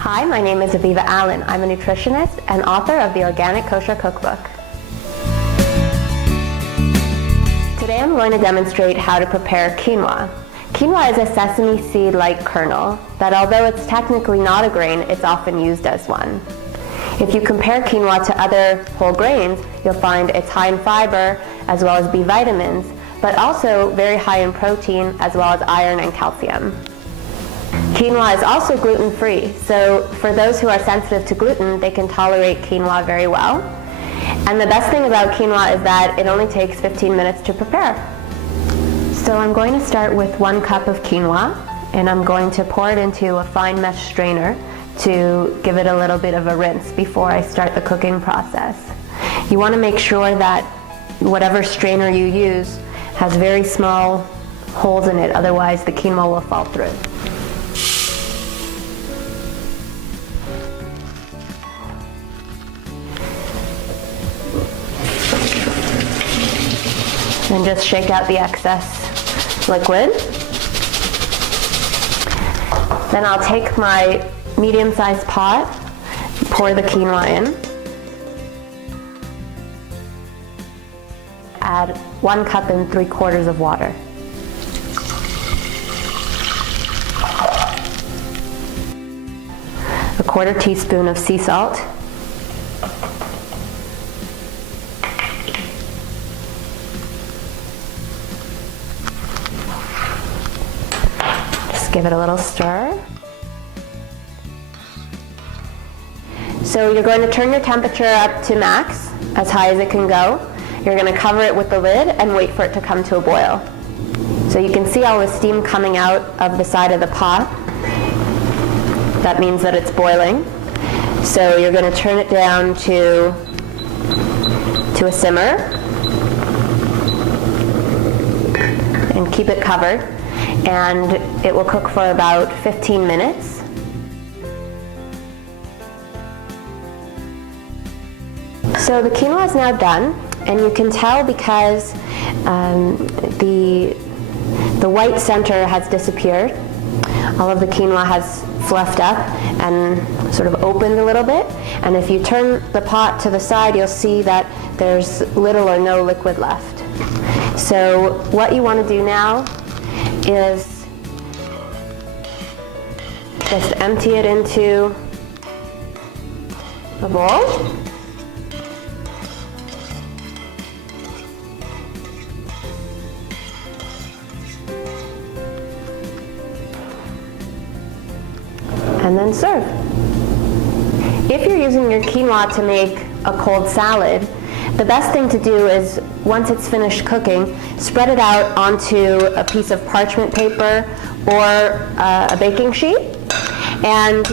Hi, my name is Aviva Allen. I'm a nutritionist and author of the Organic Kosher Cookbook. Today I'm going to demonstrate how to prepare quinoa. Quinoa is a sesame seed-like kernel that, although it's technically not a grain, it's often used as one. If you compare quinoa to other whole grains, you'll find it's high in fiber as well as B vitamins, but also very high in protein as well as iron and calcium. Quinoa is also gluten-free, so for those who are sensitive to gluten, they can tolerate quinoa very well. And the best thing about quinoa is that it only takes 15 minutes to prepare. So I'm going to start with 1 cup of quinoa, and I'm going to pour it into a fine mesh strainer to give it a little bit of a rinse before I start the cooking process. You want to make sure that whatever strainer you use has very small holes in it, otherwise the quinoa will fall through. And just shake out the excess liquid. Then I'll take my medium-sized pot, pour the quinoa in. Add 1 cup and 3/4 of water. A 1/4 teaspoon of sea salt. Give it a little stir. So you're going to turn your temperature up to max, as high as it can go. You're going to cover it with the lid and wait for it to come to a boil. So you can see all the steam coming out of the side of the pot. That means that it's boiling. So you're going to turn it down to a simmer and keep it covered. And it will cook for about 15 minutes. So the quinoa is now done, and you can tell because the white center has disappeared. All of the quinoa has fluffed up and sort of opened a little bit. And if you turn the pot to the side, you'll see that there's little or no liquid left. So what you want to do now is just empty it into a bowl. And then serve. If you're using your quinoa to make a cold salad, the best thing to do is, once it's finished cooking, spread it out onto a piece of parchment paper or a baking sheet, and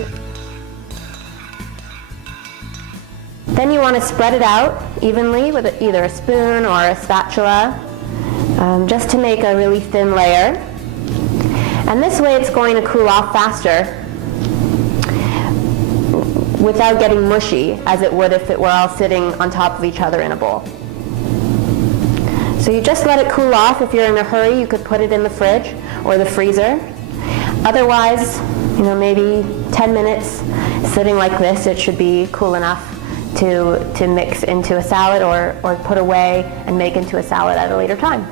then you want to spread it out evenly with either a spoon or a spatula, just to make a really thin layer. And this way it's going to cool off faster without getting mushy, as it would if it were all sitting on top of each other in a bowl. So you just let it cool off. If you're in a hurry, you could put it in the fridge or the freezer. Otherwise, maybe 10 minutes sitting like this, it should be cool enough to mix into a salad or put away and make into a salad at a later time.